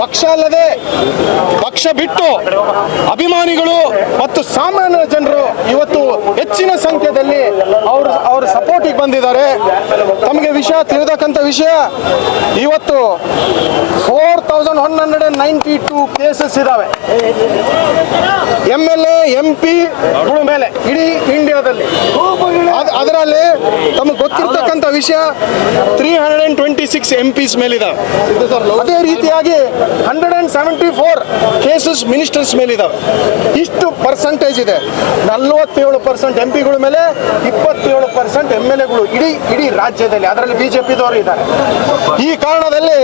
ಪಕ್ಷ ಅಲ್ಲದೆ ಪಕ್ಷ ಬಿಟ್ಟು ಅಭಿಮಾನಿಗಳು ಮತ್ತು ಸಾಮಾನ್ಯ ಜನರು ಇವತ್ತು ಹೆಚ್ಚಿನ ಸಂಖ್ಯೆಯಲ್ಲಿ ಅವ್ರ ಸಪೋರ್ಟಿಗೆ ಬಂದಿದ್ದಾರೆ. ತಮಗೆ ವಿಷಯ ತಿಳಿದಕ್ಕಂಥ ವಿಷಯ, ಇವತ್ತು 4192 ಕೇಸಸ್ ಇದಾವೆ MLA MP ಮೇಲೆ ಇಡೀ ಇಂಡಿಯಾದಲ್ಲಿ. ಅದರಲ್ಲಿ ತಮಗೆ ಗೊತ್ತಿರ್ತಕ್ಕಂಥ ವಿಷಯ 326 MPs ಮೇಲಿದಾವೆ. ಅದೇ ರೀತಿಯಾಗಿ 174 ಕೇಸಸ್ ಮಿನಿಸ್ಟರ್ಸ್ ಮೇಲಿದಾವೆ. ಇಷ್ಟು ಪರ್ಸೆಂಟೇಜ್ ಇದೆ. 47% MPಗಳ ಮೇಲೆ, 27% MLAಗಳು ಇಡೀ ರಾಜ್ಯದಲ್ಲಿ. ಅದರಲ್ಲಿ ಬಿಜೆಪಿದವರು ಇದ್ದಾರೆ. ಈ ಕಾರಣದಲ್ಲಿ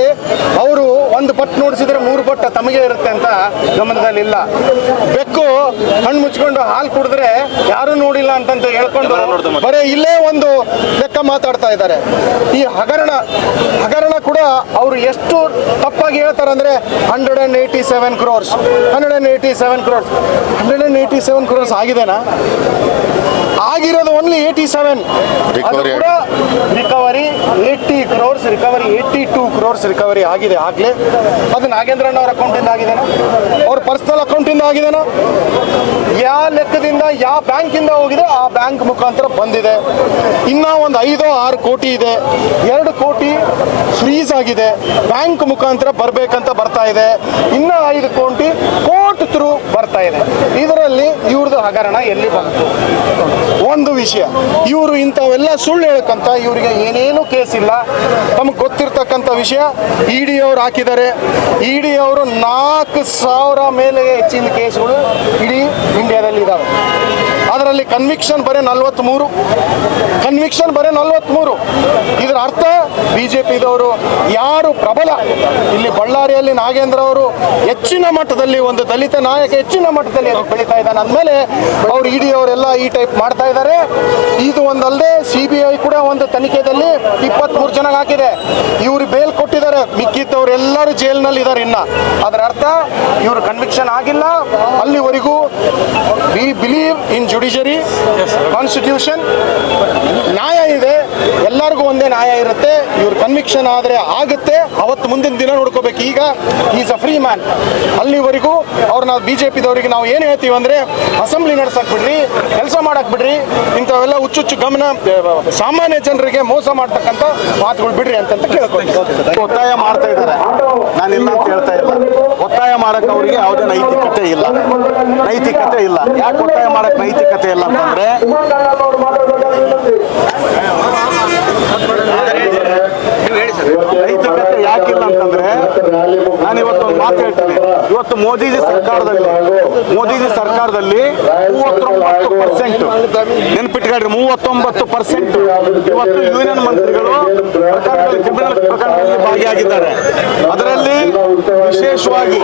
ಅವರು ಒಂದು ಪಟ್ಟು ನೋಡಿಸಿದ್ರೆ 3 ಪಟ್ಟು ತಮಗೆ ಇರುತ್ತೆ ಅಂತ ಗಮನದಲ್ಲಿಲ್ಲ. ಬೆಕ್ಕು ಹಣ್ಣು ಮುಚ್ಕೊಂಡು ಹಾಲು ಕುಡಿದ್ರೆ ಯಾರು ನೋಡಿಲ್ಲ ಅಂತಂತ ಹೇಳ್ಕೊಂಡು ಬರೀ ಇಲ್ಲೇ ಒಂದು ಲೆಕ್ಕ ಮಾತಾಡ್ತಾ ಇದ್ದಾರೆ. ಈ ಹಗರಣ ಕೂಡ ಅವರು ಎಷ್ಟು ತಪ್ಪಾಗಿ ಹೇಳ್ತಾರೆ ಅಂದ್ರೆ 187 crores 187 crores ಆಗಿದೆನಾ? ಆಗಿರೋದು ಓನ್ಲಿ 87. ಅದು ಕೂಡ recovery 80 crores, recovery 82 crores recovery ಆಗಿದೆ. ಆಗ್ಲೇ ಅದು ನಾಗೇಂದ್ರಣ್ಣ ಅವ್ರ ಅಕೌಂಟಿಂದ ಆಗಿದೆನಾ? ಅವ್ರ ಪರ್ಸನಲ್ ಅಕೌಂಟಿಂದ ಆಗಿದೆನಾ? ಯಾವ ಲೆಕ್ಕದಿಂದ ಯಾವ ಬ್ಯಾಂಕಿಂದ ಹೋಗಿದೆ ಆ ಬ್ಯಾಂಕ್ ಮುಖಾಂತರ ಬಂದಿದೆ. ಇನ್ನ ಒಂದು 5-6 ಕೋಟಿ ಇದೆ. 2 ಕೋಟಿ ಫ್ರೀಸ್ ಆಗಿದೆ, ಬ್ಯಾಂಕ್ ಮುಖಾಂತರ ಬರ್ಬೇಕಂತ ಬರ್ತಾ ಇದೆ. ಇನ್ನ 5 ಕೋಟಿ ಕೋರ್ಟ್ ಥ್ರೂ ಬರ್ತಾ ಇದೆ. ಇದರಲ್ಲಿ ಇವ್ರದ್ದು ಹಗರಣ ಎಲ್ಲಿ ಬಂತು? ಒಂದು ವಿಷಯ, ಇವರು ಇಂಥವೆಲ್ಲ ಸುಳ್ಳು ಹೇಳಕ್ಕಂತ ಇವರಿಗೆ ಏನೇನು ಕೇಸ್ ಇಲ್ಲ. ತಮಗೆ ಗೊತ್ತಿರ್ತಕ್ಕಂಥ ವಿಷಯ, ED ಅವರು ಹಾಕಿದ್ದಾರೆ. ED ಅವರು 4000 ಮೇಲೆ ಹೆಚ್ಚಿನ ಕೇಸ್ಗಳು ಇಡೀ ಇಂಡಿಯಾದಲ್ಲಿ ಇದ್ದಾವೆ. ಅದರಲ್ಲಿ ಕನ್ವಿಕ್ಷನ್ ಬರೀ 43. ಇದರ ಅರ್ಥ ಬಿಜೆಪಿದವರು ಯಾರು ಪ್ರಬಲ, ಇಲ್ಲಿ ಬಳ್ಳಾರಿಯಲ್ಲಿ ನಾಗೇಂದ್ರ ಅವರು ಹೆಚ್ಚಿನ ಮಟ್ಟದಲ್ಲಿ ಒಂದು ದಲಿತ ನಾಯಕ ಹೆಚ್ಚಿನ ಮಟ್ಟದಲ್ಲಿ ಬೆಳೀತಾ ಇದ್ದಾನೆ ಅಂದಮೇಲೆ ಅವ್ರು ED ಅವರೆಲ್ಲ ಈ ಟೈಪ್ ಮಾಡ್ತಾ ಇದ್ದಾರೆ. ಇದು ಒಂದಲ್ಲದೆ CBI ಕೂಡ ಒಂದು ತನಿಖೆಯಲ್ಲಿ 23 ಜನ ಹಾಕಿದೆ. ಇವರು ಬೇಲ್ ಕೊಟ್ಟಿದ್ದಾರೆ, ಮಿಕ್ಕಿದ್ದವರು ಎಲ್ಲರೂ ಜೈಲಿನಲ್ಲಿ ಇದ್ದಾರೆ. ಇನ್ನ ಅದರ ಅರ್ಥ ಇವರು ಕನ್ವಿಕ್ಷನ್ ಆಗಿಲ್ಲ. ಅಲ್ಲಿವರೆಗೂ we believe in judiciary, constitution, ನ್ಯಾಯ ಇದೆ, ಎಲ್ಲರಿಗೂ ಒಂದೇ ನ್ಯಾಯ ಇರುತ್ತೆ. ಇವ್ರ ಕನ್ವಿಕ್ಷನ್ ಆದರೆ ಆಗುತ್ತೆ, ಅವತ್ತು ಮುಂದಿನ ದಿನ ನೋಡ್ಕೋಬೇಕು. ಈಗ ಈಸ್ ಅ ಫ್ರೀ ಮ್ಯಾನ್. ಅಲ್ಲಿವರೆಗೂ ಅವ್ರನ್ನ ಬಿಜೆಪಿದವರಿಗೆ ನಾವು ಏನು ಹೇಳ್ತೀವಿ ಅಂದ್ರೆ, ಅಸೆಂಬ್ಲಿ ನಡ್ಸಕ್ ಬಿಡ್ರಿ, ಕೆಲಸ ಮಾಡಕ್ ಬಿಡ್ರಿ, ಇಂಥವೆಲ್ಲ ಹುಚ್ಚುಚ್ಚು ಗಮನ ಸಾಮಾನ್ಯ ಜನರಿಗೆ ಮೋಸ ಮಾಡ್ತಕ್ಕಂಥ ಮಾತುಗಳು ಬಿಡ್ರಿ ಅಂತ ಕೇಳ್ಕೊಂಡು ಒತ್ತಾಯ ಮಾಡ್ತಾ ಇದ್ದಾರೆ. ನಾನಿಲ್ಲ ಅಂತ ಹೇಳ್ತಾ ಇಲ್ಲ. ಒತ್ತಾಯ ಮಾಡಕ್ ಅವ್ರಿಗೆ ಯಾವುದೇ ನೈತಿಕತೆ ಇಲ್ಲ. ಯಾಕೆ ಒತ್ತಾಯ ಮಾಡಕ್ ನೈತಿಕತೆ ಇಲ್ಲ ಅಂತಂದ್ರೆ, ನೈತಿಕತೆ ಯಾಕಿಲ್ಲ ಅಂತಂದ್ರೆ, ನಾನು ಇವತ್ತೊಂದು ಮಾತು ಹೇಳ್ತೀನಿ. ಇವತ್ತು ಮೋದಿಜಿ ಸರ್ಕಾರದಲ್ಲಿ 39%, ನೆನ್ಪಿಟ್ಕೊಳ್ರಿ, 39% ಇವತ್ತು ಯೂನಿಯನ್ ಮಂತ್ರಿಗಳು ಕ್ರಿಮಿನಲ್ ಪ್ರಕರಣಗಳಲ್ಲಿ ಭಾಗಿಯಾಗಿದ್ದಾರೆ. ಅದರಲ್ಲಿ ವಿಶೇಷವಾಗಿ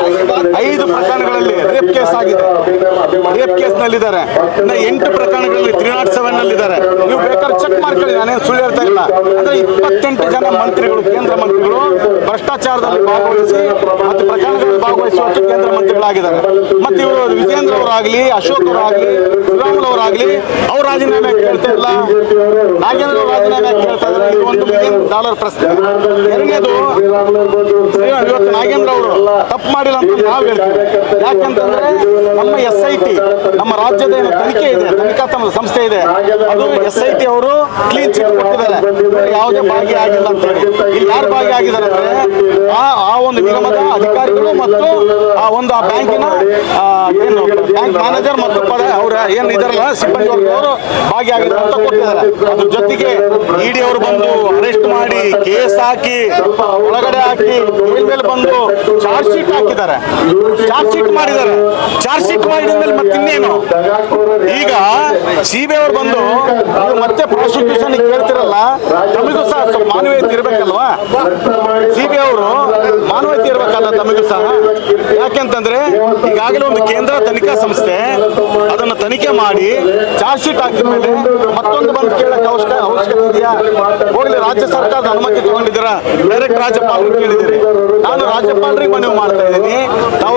5 ಪ್ರಕರಣಗಳಲ್ಲಿ ರೇಪ್ ಕೇಸ್ ಆಗಿದೆ, ರೇಪ್ ಕೇಸ್ನಲ್ಲಿದ್ದಾರೆ. ಇನ್ನು 8 ಪ್ರಕರಣಗಳಲ್ಲಿ 307 ನಲ್ಲಿದ್ದಾರೆ. ನೀವು ಬೇಕಾದ್ರೆ ಚೆಕ್ ಮಾಡ್ಕೊಳ್ಳಿ, ನಾನೇನು ಸುಳ್ಳು ಹೇಳ್ತಾ ಇಲ್ಲ. ಅಂದ್ರೆ 28 ಜನ ಮಂತ್ರಿಗಳು, ಕೇಂದ್ರ ಮಂತ್ರಿಗಳು ಭ್ರಷ್ಟಾಚಾರದಲ್ಲಿ ಭಾಗವಹಿಸಿ ಮತ್ತು ಪ್ರಕರಣಗಳಲ್ಲಿ ಭಾಗವಹಿಸುವಷ್ಟು ಕೇಂದ್ರ ಮಂತ್ರಿಗಳಾಗಿದ್ದಾರೆ. ಮತ್ತೆ ಇವರು ವಿಜೇಂದ್ರ ಅವರಾಗ್ಲಿ, ಅಶೋಕ್ ಅವರಾಗ್ಲಿ, ಶ್ರೀರಾಮುಲು ಅವರಾಗ್ಲಿ, ಅವ್ರ ರಾಜೀನಾಮೆ ಕೇಳ್ತಾ ಇಲ್ಲ. ನಾಗೇಂದ್ರ ಅವ್ರ ರಾಜೀನಾಮೆ ಕೇಳ್ತಾ ಇದ್ದಾರೆ. ಇದು $1 ಮಿಲಿಯನ್ ಪ್ರಶ್ನೆ. ಎರಡನೇದು, ಇವತ್ತು ನಾಗೇಂದ್ರ ಅವರು ತಪ್ಪು ಮಾಡಿಲ್ಲ ಅಂತ ನಾವು ಹೇಳ್ತೀವಿ. ಯಾಕಂತಂದ್ರೆ ನಮ್ಮ SIT, ನಮ್ಮ ರಾಜ್ಯದ ಏನು ತನಿಖೆ ಇದೆ, ತನಿಖಾ ಸಂಸ್ಥೆ ಇದೆ, ಅದು SIT ಅವರು ಕ್ಲೀನ್ ಚಿಟ್ ಕೊಟ್ಟಿದ್ದಾರೆ, ಯಾವುದೇ ಭಾಗಿಯಾಗಿಲ್ಲ ಅಂತ ಹೇಳಿ. ಇಲ್ಲಿ ಯಾರು ಭಾಗಿಯಾಗಿದ್ದಾರೆ ಅಂದ್ರೆ ಆ ಒಂದು ನಿಗಮದ ಅಧಿಕಾರಿಗಳು ಮತ್ತು ಆ ಒಂದು ಆ ಬ್ಯಾಂಕಿನ ಏನು ಬ್ಯಾಂಕ್ ಮ್ಯಾನೇಜರ್ ಮತ್ತು ಅವ್ರ ಏನು ಇದರಲ್ಲ ಸಿಬ್ಬಂದಿ ವರ್ಗದವರು ಭಾಗಿಯಾಗಿದ್ದಾರೆ ಅಂತ ಕೊಟ್ಟಿದ್ದಾರೆ. ಅದ್ರ ಜೊತೆಗೆ ED ಅವರು ಬಂದು ಅರೆಸ್ಟ್ ಮಾಡಿ ಕೇಸ್ ಹಾಕಿ ಒಳಗಡೆ ಹಾಕಿ ಮೇಲೆ ಬಂದು ಚಾರ್ಜ್ ಶೀಟ್ ಹಾಕಿದ್ದಾರೆ, ಚಾರ್ಜ್ ಶೀಟ್ ಮಾಡಿದ್ದಾರೆ. ಚಾರ್ಜ್ ಶೀಟ್ ಮಾಡಿದ ಮೇಲೆ ಮತ್ತೆ ಇನ್ನೇನು, ಈಗ CBI ಅವರು ಬಂದು ಮತ್ತೆ ಪ್ರಾಸಿಕ್ಯೂಷನ್ ಕೇಳ್ತಿರಲ್ಲ, ತಮಗೂ ಸಹ ಮಾನವೀಯತೆ ಇರ್ಬೇಕಲ್ವಾ? CBI ಅವರು ಮಾನವೀಯತೆ ಇರ್ಬೇಕಲ್ಲ ತಮಗೂ ಸಹ. ಯಾಕೆಂತಂದ್ರೆ ಈಗಾಗಲೇ ಒಂದು ಕೇಂದ್ರ ತನಿಖಾ ಸಂಸ್ಥೆ ಅದನ್ನು ತನಿಖೆ ಮಾಡಿ ಚಾರ್ಜ್ ಶೀಟ್ ಹಾಕಿದ ಮೇಲೆ ಮತ್ತೊಂದು ಬಂದು ಕೇಳಕ್ಕೆ ಅವಶ್ಯಕತೆ ಇದೆಯಾ? ಹೋಗ್ಲಿ, ರಾಜ್ಯ ಸರ್ಕಾರದ ಅನುಮತಿ ತಗೊಂಡಿದ್ದೀರಾ, ಡೈರೆಕ್ಟ್ ರಾಜ್ಯಪಾಲರು ಕೇಳಿದ್ದೀರಿ. ನಾನು ರಾಜ್ಯಪಾಲರಿಗೆ ಮನವಿ ಮಾಡ್ತಾ ಇದ್ದೀನಿ, ತಾವು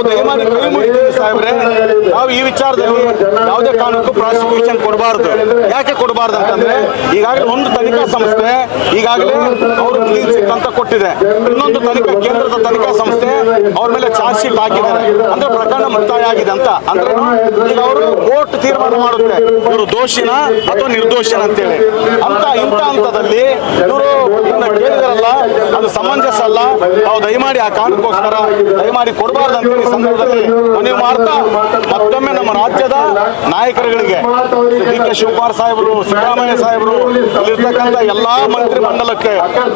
ಈ ವಿಚಾರದಲ್ಲಿ ಯಾವುದೇ ಕಾರಣಕ್ಕೂ ಪ್ರಾಸಿಕ್ಯೂಷನ್ ಕೊಡಬಾರ್ದು. ಯಾಕೆ ಕೊಡಬಾರ್ದು ಅಂತಂದ್ರೆ ಈಗಾಗಲೇ ಒಂದು ತನಿಖಾ ಸಂಸ್ಥೆ ಈಗಾಗಲೇ ಅವರು ಕ್ಲೀನ್ ಚಿಟ್ ಅಂತ ಕೊಟ್ಟಿದೆ, ಇನ್ನೊಂದು ಕೇಂದ್ರದ ತನಿಖಾ ಸಂಸ್ಥೆ ಅವ್ರ ಮೇಲೆ ಚಾರ್ಜ್ ಶೀಟ್ ಹಾಕಿದ್ದಾರೆ. ಅಂದ್ರೆ ಪ್ರಕರಣ ಮುಕ್ತಾಯ ಆಗಿದೆ ಅಂತ ಅಂದ್ರೆ ಈಗ ಅವರು ಕೋರ್ಟ್ ತೀರ್ಮಾನ ಮಾಡುತ್ತೆ ಇವರು ದೋಷಿನ ಅಥವಾ ನಿರ್ದೋಷಿನ ಅಂತೇಳಿ. ಇಂಥ ಹಂತದಲ್ಲಿ ಇವರು ಕೇಳಿದಾರಲ್ಲ, ಅದು ಸಮಂಜಸ ಅಲ್ಲ. ನಾವು ದಯಮಾಡಿ ಆ ಕಾರಣಕ್ಕೋಸ್ಕರ ದಯಮಾಡಿ ಕೊಡಬಾರ್ದು ಅಂತ ಈ ಸಂದರ್ಭದಲ್ಲಿ ಮನವಿ ಮಾಡ್ತಾ ಮತ್ತೊಮ್ಮೆ ನಮ್ಮ ರಾಜ್ಯದ ನಾಯಕರುಗಳಿಗೆ ಡಿ.ಕೆ. ಶಿವಕುಮಾರ್ ಸಾಹೇಬರು, ಸಿದ್ದರಾಮಯ್ಯ ಸಾಹೇಬರು, ಇಲ್ಲಿರ್ತಕ್ಕಂಥ ಎಲ್ಲಾ ಮಂತ್ರಿ ಮಂಡಲಕ್ಕೆ,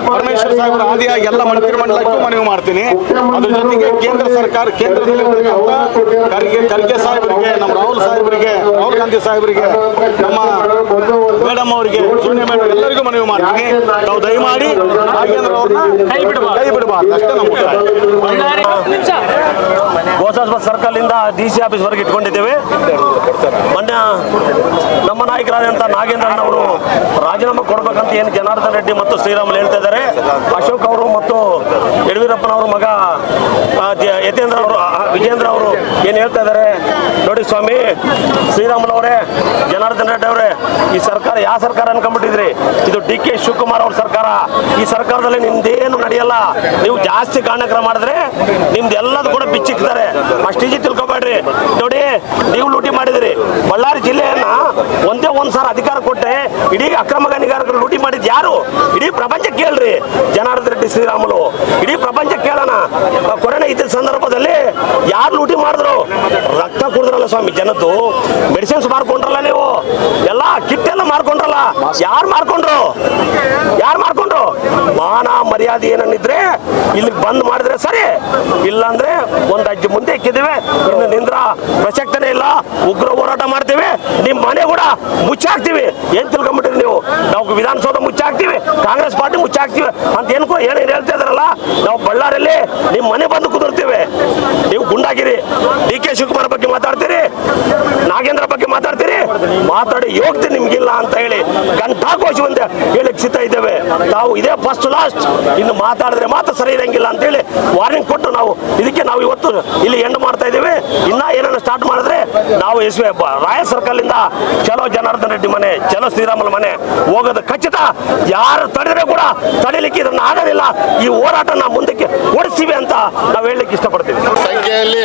ಪರಮೇಶ್ವರ್ ಸಾಹೇಬರು ಆದಿಯಾಗಿ ಎಲ್ಲ ಮಂತ್ರಿ ಮಂಡಲಕ್ಕೂ ಮನವಿ ಮಾಡ್ತೀನಿ. ಅದ್ರ ಜೊತೆಗೆ ಕೇಂದ್ರ ಸರ್ಕಾರ, ಕೇಂದ್ರದಲ್ಲಿರ್ತಕ್ಕಂಥ ಖರ್ಗೆ ಸಾಹೇಬರಿಗೆ, ನಮ್ಮ ರಾಹುಲ್ ಗಾಂಧಿ ಸಾಹೇಬರಿಗೆ, ನಮ್ಮ ಮೇಡಮ್ ಅವರಿಗೆ, ಸೋನಿಯಾ ಮೇಡಮ್ ಎಲ್ಲರಿಗೂ ಮನವಿ ಮಾಡ್ತೀನಿ. ನಾವು ದಯಮಾಡಿ ನಾಗೇಂದ್ರ ಅವ್ರನ್ನ ಕೈ ಬಿಡಬಾರ್ದು ಅಷ್ಟೇ ನಮ್ಮ ಗೋಸಾಸ್ಪತ್ ಸರ್ಕಲ್ ಇಂದ DC ಆಫೀಸ್ ವರೆಗೆ ಇಟ್ಕೊಂಡಿದ್ದೇವೆ. ಮೊನ್ನೆ ನಮ್ಮ ನಾಯಕರಾದಂಥ ನಾಗೇಂದ್ರನ್ ಅವರು ರಾಜೀನಾಮೆ ಕೊಡ್ಬೇಕಂತ ಏನು ಜನಾರ್ದನ್ ರೆಡ್ಡಿ ಮತ್ತು ಶ್ರೀರಾಮುಲು ಹೇಳ್ತಾ ಇದ್ದಾರೆ. ಅಶೋಕ್ ಅವರು ಮತ್ತು ಯಡಿಯೂರಪ್ಪನವ್ರ ಮಗ ವಿಜೇಂದ್ರ ಅವರು ಏನು ಹೇಳ್ತಾ ಇದ್ದಾರೆ ನೋಡಿ ಸ್ವಾಮಿ. ಶ್ರೀರಾಮುಲು ಅವರೇ, ಜನಾರ್ದನ್ ರೆಡ್ಡಿ ಅವರೇ, ಈ ಸರ್ಕಾರ ಯಾವ ಸರ್ಕಾರ ಅನ್ಕೊಂಡ್ಬಿಟ್ಟಿದ್ರಿ? ಇದು ಡಿ.ಕೆ. ಶಿವಕುಮಾರ್ ಅವ್ರ ಸರ್ಕಾರ. ಈ ಸರ್ಕಾರದಲ್ಲಿ ನಿಮ್ದೇನು ನಡೆಯಲ್ಲ. ನೀವು ಜಾಸ್ತಿ ಕಾರಣಕ್ರಮ ಮಾಡಿದ್ರೆ ನಿಮ್ದು ಎಲ್ಲದೂ ಕೂಡ ಬಿಚ್ಚಿಕ್ತಾರೆ. ಅಷ್ಟು ಈಜಿ ತಿಳ್ಕೊಬೇಡ್ರಿ. ನೋಡಿ, ನೀವು ಲೂಟಿ ಮಾಡಿದ್ರಿ. ಬಳ್ಳಾರಿ ಜಿಲ್ಲೆಯನ್ನ ಒಂದೇ ಒಂದ್ಸಾರ ಅಧಿಕಾರ ಕೊಟ್ಟೆ ಇಡೀ ಅಕ್ರಮ ಗಣಿಗಾರರು ಲೂಟಿ ಮಾಡಿದ್ ಯಾರು? ಇಡೀ ಪ್ರಪಂಚಕ್ಕೆ ಕೇಳ್ರಿ. ಜನಾರ್ದನ್ ರೆಡ್ಡಿ, ಶ್ರೀರಾಮುಲು, ಇಡೀ ಪ್ರಪಂಚಕ್ಕೆ ಕೇಳೋಣ. ಕೊರೋನಾ ಇದ್ದ ಸಂದರ್ಭದಲ್ಲಿ ಯಾರು ಲೂಟಿ ಮಾಡಿದ್ರು? ರಕ್ತ ಕುಡಿದ್ರಲ್ಲ ಸ್ವಾಮಿ ಜನದ್ದು. ಮೆಡಿಸಿನ್ಸ್ ಮಾರ್ಕೊಂಡ್ರಲ್ಲ ನೀವು, ಎಲ್ಲ ಕಿಟ್ ಎಲ್ಲ ಮಾರ್ಕೊಂಡ್ರಲ್ಲ. ಯಾರು ಮಾರ್ಕೊಂಡ್ರು? ಮಾನ ಮರ್ಯಾದೆ ಏನನ್ನಿದ್ರೆ ಇಲ್ಲಿ ಬಂದ್ ಮಾಡಿದ್ರೆ ಸರಿ, ಇಲ್ಲಾಂದ್ರೆ ಒಂದ್ ಅಜ್ಜಿ ಮುಂದೆ ಇಕ್ಕಿದ್ದೇವೆ. ಇನ್ನು ನಿಂದ್ರ ಪ್ರಸಕ್ತನೇ ಇಲ್ಲ. ಉಗ್ರ ಹೋರಾಟ ಮಾಡ್ತೀವಿ. ನಿಮ್ ಮನೆ ಕೂಡ ಮುಚ್ಚಾಕ್ತಿವಿ. ಏನ್ ತಿಳ್ಕೊಂಡ್ಬಿಟ್ಟಿರಿ ನೀವು? ನಾವು ವಿಧಾನಸೌಧ ಮುಚ್ಚಾಕ್ತಿವಿ, ಕಾಂಗ್ರೆಸ್ ಪಾರ್ಟಿ ಮುಚ್ಚಾಕ್ತಿವಿ ಅಂತ ಏನ್ ಹೇಳ್ತಾ ಇದಾರಲ್ಲ. ನಾವು ಬಳ್ಳಾರಿಯಲ್ಲಿ ನಿಮ್ ಮನೆ ಬಂದು ಕುದುರ್ತೀವಿ. ನೀವು ಗುಂಡಾಗಿರಿ. ಡಿ.ಕೆ. ಶಿವಕುಮಾರ್ ಬಗ್ಗೆ ಮಾತಾಡ್ತೀರಿ, ನಾಗೇಂದ್ರ ಬಗ್ಗೆ ಮಾತಾಡಿ ಯೋಗ್ಯತೆ ನಿಮ್ಗಿಲ್ಲ ಅಂತ ಹೇಳಿ ಗಂಟಾಘೋಷವಂತೆ ಹೇಳಕ್ ಸಿದ್ಧ ಇದ್ದೇವೆ. ನಾವು ಇದೇ ಫಸ್ಟ್ ಲಾಸ್ಟ್. ಇನ್ನು ಮಾತಾಡಿದ್ರೆ ಮಾತ್ರ ಸರಿ ಇರಂಗಿಲ್ಲ ಅಂತ ಹೇಳಿ ವಾರ್ನಿಂಗ್ ಕೊಟ್ಟು ಇದಕ್ಕೆ ನಾವು ಇವತ್ತು ಇಲ್ಲಿ ಎಂಡ್ ಮಾಡ್ತಾ ಇದ್ದೇವೆ. ಇನ್ನ ಏನನ್ನ ಸ್ಟಾರ್ಟ್ ಮಾಡಿದ್ರೆ ನಾವು ರಾಯ ಸರ್ಕಲ್ ಇಂದ ಚಲೋ ಜನಾರ್ದನ್ ರೆಡ್ಡಿ ಮನೆ, ಚಲೋ ಶ್ರೀರಾಮುಲು ಮನೆ ಹೋಗೋದು ಖಚಿತ. ಯಾರು ತಡೆದ್ರೆ ಕೂಡ ತಡಿಲಿಕ್ಕೆ ಇದನ್ನ ಆಗೋದಿಲ್ಲ. ಈ ಹೋರಾಟ ನಾವು ಮುಂದಕ್ಕೆ ಓಡಿಸ್ತೀವಿ ಅಂತ ನಾವು ಹೇಳಲಿಕ್ಕೆ ಇಷ್ಟಪಡ್ತೀವಿ. ಸಂಖ್ಯೆಯಲ್ಲಿ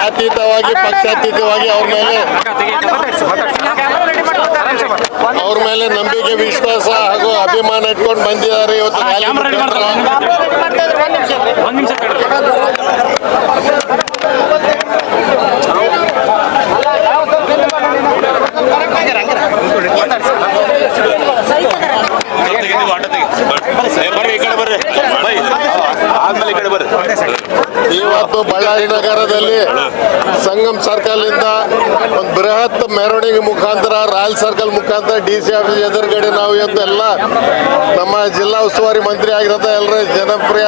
ಜಾತ್ಯತೀತವಾಗಿ, ಪಕ್ಷಾತೀತವಾಗಿ ಅವ್ರ ಮೇಲೆ ನಂಬಿಕೆ, ವಿಶ್ವಾಸ ಹಾಗೂ ಅಭಿಮಾನ ಇಟ್ಕೊಂಡು ಬಂದಿದ್ದಾರೆ. ಇವತ್ತು ಇವತ್ತು ಬಳ್ಳಾರಿ ನಗರದಲ್ಲಿ ಸಂಗಮ್ ಸರ್ಕಲ್ ಇಂದ ಒಂದು ಬೃಹತ್ ಮೆರವಣಿಗೆ ಮುಖಾಂತರ ರಾಯಲ್ ಸರ್ಕಲ್ ಮುಖಾಂತರ DC ಆಫೀಸ್ ಎದುರುಗಡೆ ನಾವು ಇವತ್ತು ಎಲ್ಲ ನಮ್ಮ ಜಿಲ್ಲಾ ಉಸ್ತುವಾರಿ ಮಂತ್ರಿ ಆಗಿರೋಂಥ ಎಲ್ಲರ ಜನಪ್ರಿಯ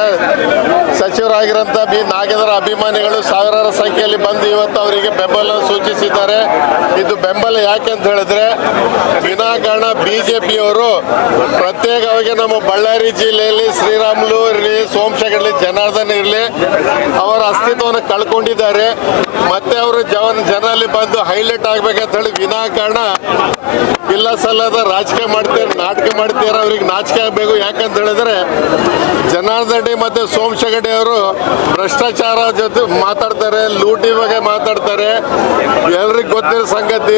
ಸಚಿವರಾಗಿರೋಂಥ ನಾಗೇಂದ್ರ ಅಭಿಮಾನಿಗಳು ಸಾವಿರಾರು ಸಂಖ್ಯೆಯಲ್ಲಿ ಬಂದು ಇವತ್ತು ಅವರಿಗೆ ಬೆಂಬಲ ಸೂಚಿಸಿದ್ದಾರೆ. ಇದು ಬೆಂಬಲ ಯಾಕೆ ಅಂತ ಹೇಳಿದ್ರೆ, ವಿನಾಕಾರಣ BJಪಿಯವರು ಪ್ರತ್ಯೇಕವಾಗಿ ನಮ್ಮ ಬಳ್ಳಾರಿ ಜಿಲ್ಲೆಯಲ್ಲಿ ಶ್ರೀರಾಮುಲು ಇರಲಿ, ಸೋಮಶೇಖರ್ ಇರಲಿ, ಜನಾರ್ದನ್ ಇರಲಿ, ಅವರ ಅಸ್ತಿತ್ವವನ್ನು ಕಳ್ಕೊಂಡಿದ್ದಾರೆ. ಮತ್ತೆ ಅವರು ಜನರಲ್ಲಿ ಬಂದು ಹೈಲೈಟ್ ಆಗ್ಬೇಕಂತ ಹೇಳಿ ವಿನಾಕಾರಣ ಇಲ್ಲ ಸಲ್ಲದ ರಾಜಕೀಯ ಮಾಡ್ತಾರೆ, ನಾಟಕ ಮಾಡ್ತಾರೆ. ಅವ್ರಿಗೆ ನಾಚಿಕೆ ಆಗಬೇಕು. ಯಾಕಂತ ಹೇಳಿದ್ರೆ ಜನಾರ್ದನ್ ರೆಡ್ಡಿ ಮತ್ತೆ ಸೋಮಶೇಖರ್ ಅವರು ಭ್ರಷ್ಟಾಚಾರ ಜೊತೆ ಮಾತಾಡ್ತಾರೆ, ಲೂಟಿ ಬಗ್ಗೆ ಮಾತಾಡ್ತಾರೆ. ಎಲ್ರಿಗೂ ಗೊತ್ತಿರೋ ಸಂಗತಿ.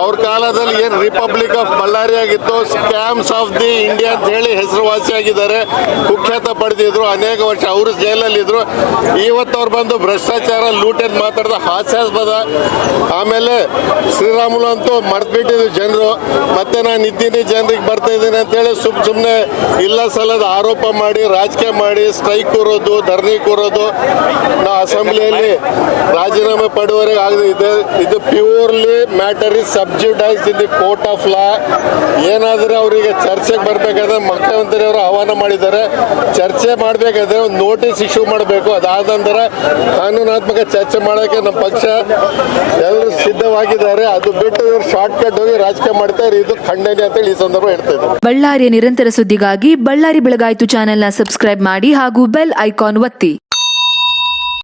ಅವ್ರ ಕಾಲದಲ್ಲಿ ಏನು ರಿಪಬ್ಲಿಕ್ ಆಫ್ ಬಳ್ಳಾರಿ ಆಗಿತ್ತು, ಸ್ಕ್ಯಾಮ್ಸ್ ಆಫ್ ದಿ ಇಂಡಿಯಾ ಅಂತ ಹೇಳಿ ಹೆಸರುವಾಸಿಯಾಗಿದ್ದಾರೆ, ಕುಖ್ಯಾತ ಪಡೆದಿದ್ರು. ಅನೇಕ ವರ್ಷ ಅವರು ಜೈಲಲ್ಲಿ ಇದ್ರು. ಇವತ್ತು ಅವ್ರು ಬಂದು ಭ್ರಷ್ಟಾಚಾರ, ಲೂಟಿ ಅಂತ ಮಾತಾಡಿದ ಹಾಸ್ಯಾಸ್ಪದ. ಆಮೇಲೆ ಶ್ರೀರಾಮುಲು ಅಂತೂ ಮರ್ತ್ಬಿಟ್ಟಿದ್ರು ಜನರು. ಮತ್ತೆ ನಾನು ಇದ್ದೀನಿ, ಜನರಿಗೆ ಬರ್ತಾ ಇದ್ದೀನಿ ಅಂತೇಳಿ ಸುಮ್ಮನೆ ಇಲ್ಲ ಸಲ್ಲದ ಆರೋಪ ಮಾಡಿ, ರಾಜಕೀಯ ಮಾಡಿ, ಸ್ಟ್ರೈಕ್ ಕೂರೋದು, ಧರಣಿ ಕೂರೋದು. ನಾವು ಅಸೆಂಬ್ಲಿಯಲ್ಲಿ ರಾಜೀನಾಮೆ ಪಡುವವರೆಗೆ ಆಗದೆ. ಇದು purely matter is sub judice in the court of law. ಏನಾದರೂ ಅವರಿಗೆ ಚರ್ಚೆಗೆ ಬರಬೇಕಾದ್ರೆ ಮುಖ್ಯಮಂತ್ರಿಯವರು ಆಹ್ವಾನ ಮಾಡಿದ್ದಾರೆ. ಚರ್ಚೆ ಮಾಡಬೇಕಾದ್ರೆ ಒಂದು ನೋಟಿಸ್ ಇಶ್ಯೂ ಮಾಡಬೇಕು. ಅದಾದ ನಂತರ ಕಾನೂನಾತ್ಮಕ ಚರ್ಚೆ ಮಾಡೋಕ್ಕೆ ನಮ್ಮ ಪಕ್ಷ ಎಲ್ಲರೂ ಸಿದ್ಧವಾಗಿದ್ದಾರೆ. ಅದು ಬಿಟ್ಟು ಇವರು ಶಾರ್ಟ್ ಕಟ್ ಹೋಗಿ ರಾಜಕೀಯ ಮಾಡ್ತಾರೆ. ಇದು ಖಂಡನೆ ಅಂತೇಳಿ ಈ ಸಂದರ್ಭ ಹೇಳ್ತಾ ಇದ್ದಾರೆ. ಬಳ್ಳಾರಿಯ ನಿರಂತರ ಸುದ್ದಿಗಾಗಿ ಬಳ್ಳಾರಿ ಬೆಳಗಾಯಿತು ಚಾನೆಲ್ನ ಸಬ್ಸ್ಕ್ರೈಬ್ ಮಾಡಿ ಹಾಗೂ ಬೆಲ್ ಐಕಾನ್ ಒತ್ತಿ.